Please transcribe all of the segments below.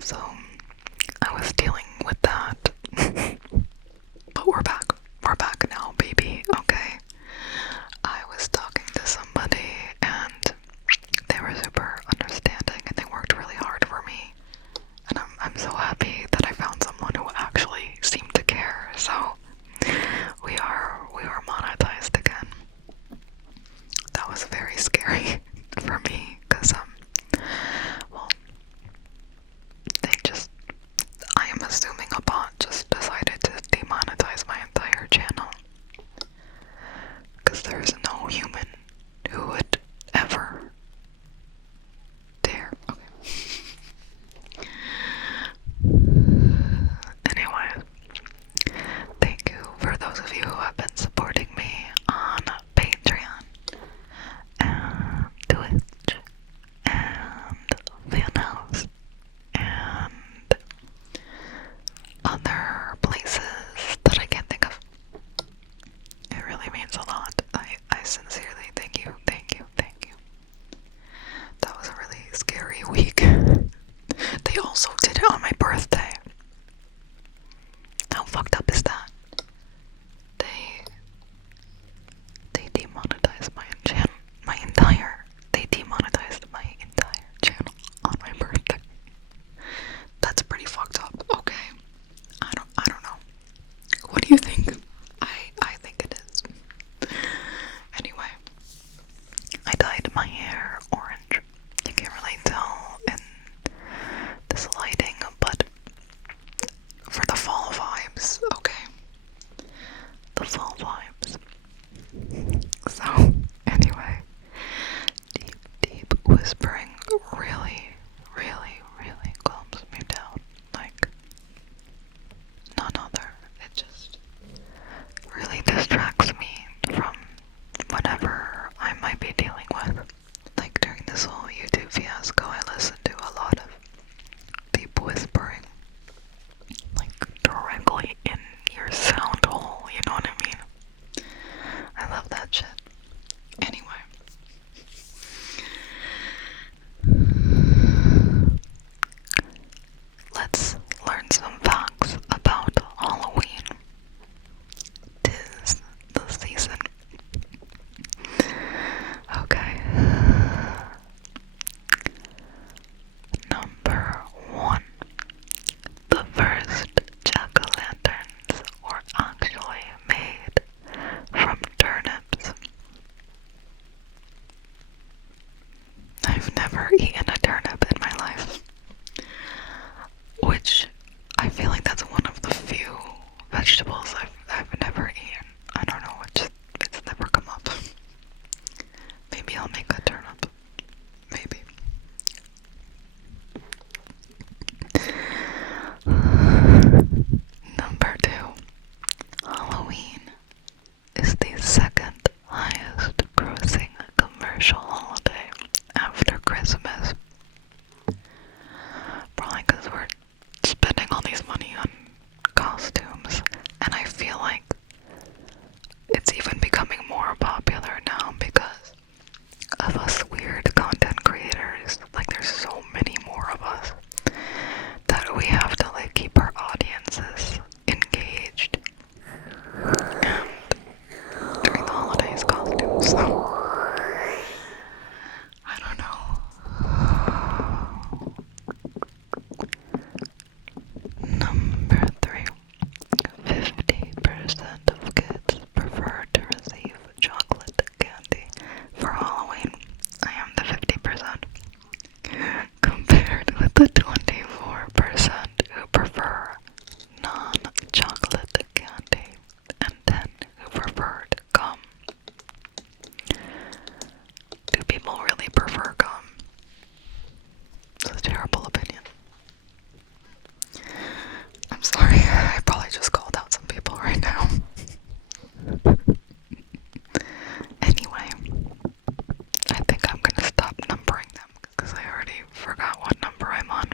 So I was dealing with that. But we're back. We're back now, baby. Okay. I was talking to somebody and they were super understanding and they worked really hard for me. And I'm so happy that I found someone who actually seemed to care. So we are monetized again. That was very scary for me because well, I am assuming a bot just decided to demonetize my entire channel. Because there's no human who would ever dare. Okay. Anyways, thank you for those of you who have been supporting me on Patreon and Twitch and Fanhouse and other places that I can't think of. It really means a lot. I sincerely thank you, thank you, thank you. That was a really scary week. They also did it on my birthday. How fucked up is that? They demonetized they demonetized my entire channel on my birthday. That's pretty fucked up. Okay. I don't know. What do you think? I think it is. Anyway, I dyed my hair orange. You can't really tell in this lighting, but for the fall vibes, okay? The fall vibes. So, anyway, deep whispering really, really, really calms me down. Like, none other. It just really distracts me from whatever I might be dealing with. Like during this whole YouTube fiasco, I listened to a lot of deep whispering. Like directly in your sound hole, you know what I mean? I love that shit. Anyway. Let's learn some facts about Halloween. 'Tis the season. Okay. Number 1. The first jack-o'-lanterns were actually made from turnips. I've never eaten a turnip in my life, which I feel like that's one of the few vegetables I've never eaten. I don't know, it's never come up. Maybe I'll make a turnip. Maybe. Number 2. Halloween is the second highest grossing commercial holiday after Christmas. Probably because we're spending all these money on costumes, and I feel like it's even becoming more popular now because of us weird content creators. Like, there's so many more of us that we have to like keep our audiences engaged and during the holidays costumes. So I don't know. Number 3. 50% of kids prefer to receive chocolate candy for Halloween. I am the 50%. Compared with the 24% who prefer non-chocolate candy and 10 who preferred gum. Do people really prefer gum? It's a terrible opinion. I'm sorry, I probably just called out some people right now. Anyway, I think I'm gonna stop numbering them because I already forgot what number I'm on.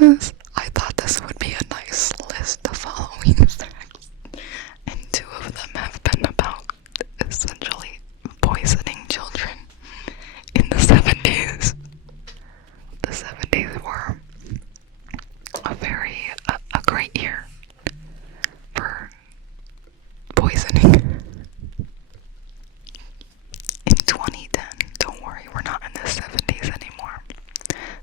because I thought this would be a nice list of Halloween facts, and 2 of them have been about essentially poisoning children in the 70s. The 70s were a great year for poisoning. In 2010, don't worry, we're not in the 70s anymore.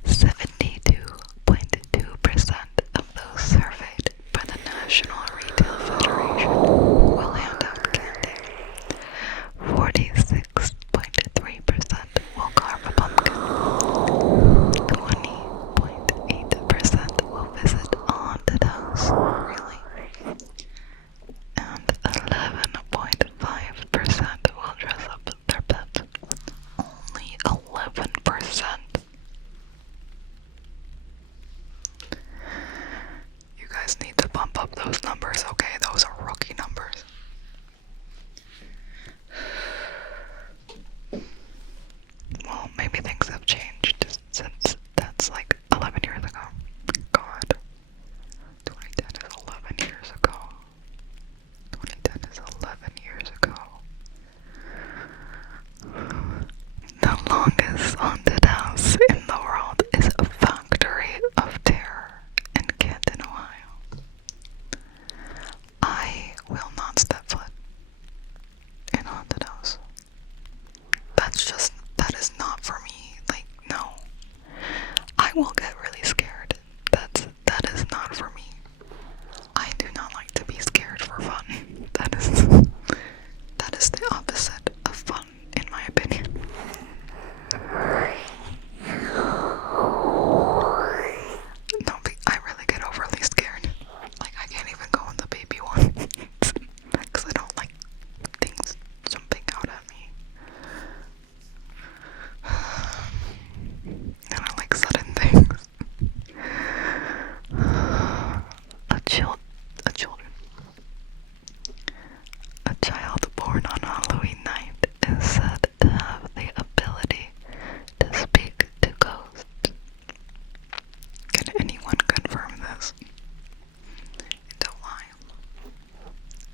72.2% of those surveyed by the National Retail Federation will hand out candy. 46.3% will carve a pumpkin. 20.8% will visit a haunted house. Really? And 11.5% will dress up their pet. Only 11%. You guys need to bump up those numbers, okay? Those are rookie numbers. Well, maybe things have changed since that's like 11 years ago. God. 2010 is 11 years ago. 2010 is 11 years ago. The longest haunted house in the world is a Factory of Terror in Canton, Ohio. I will not step foot in a haunted house. That is not for me. Like, no. I will get really scared. That is not for me. I do not like to be scared for fun. That is the opposite of fun, in my opinion. No, I really get overly scared. Like, I can't even go in the baby one. Because I don't like things jumping out at me. I don't like sudden things. A child born on Halloween night is said to have the ability to speak to ghosts. Can anyone confirm this? Don't lie.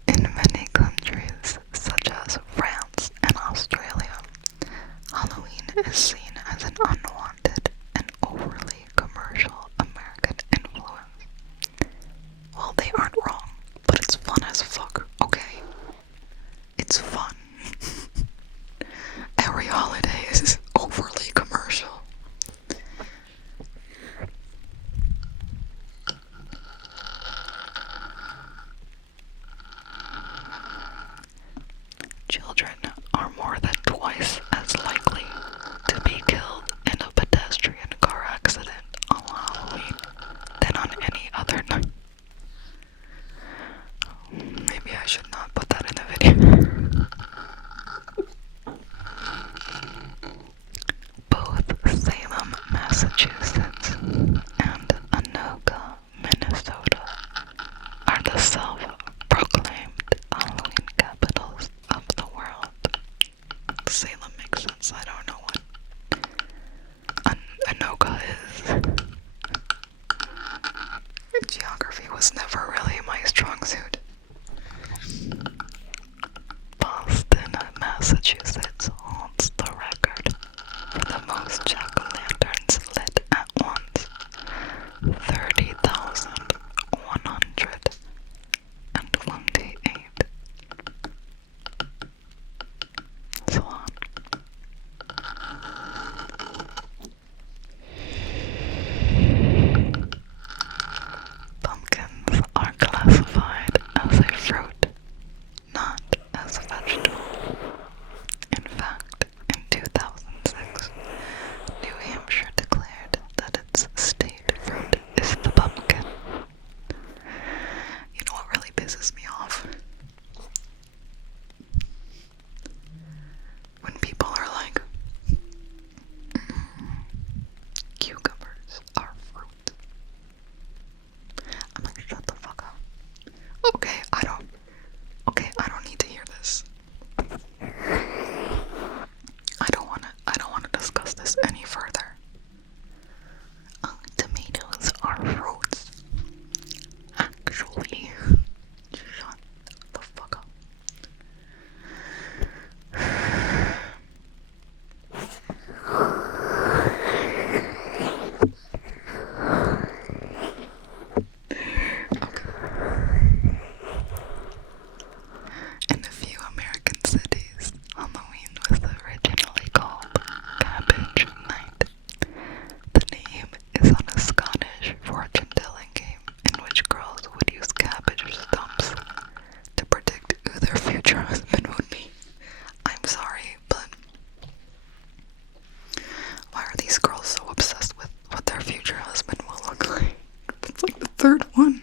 In many countries, such as France and Australia, Halloween is seen as an unwanted and overly commercial American influence. Well, they aren't wrong, but it's fun as fuck, okay? It's fun. Every holiday is overly commercial. Children are more than twice as likely to be killed in a pedestrian car accident on Halloween than on any other night. Maybe I should not put that in the video. Both Salem, Massachusetts and Anoka, Minnesota are the self-proclaimed Halloween capitals of the world. Salem makes sense. I don't know what Anoka is. Geography was never really my strong suit. Boston, Massachusetts holds the record for the most jack-o'-lanterns lit at once. 30,128. Salon. Pumpkins are classified as a fruit, not as a vegetable. In fact, in 2006, New Hampshire declared that its state fruit is third one.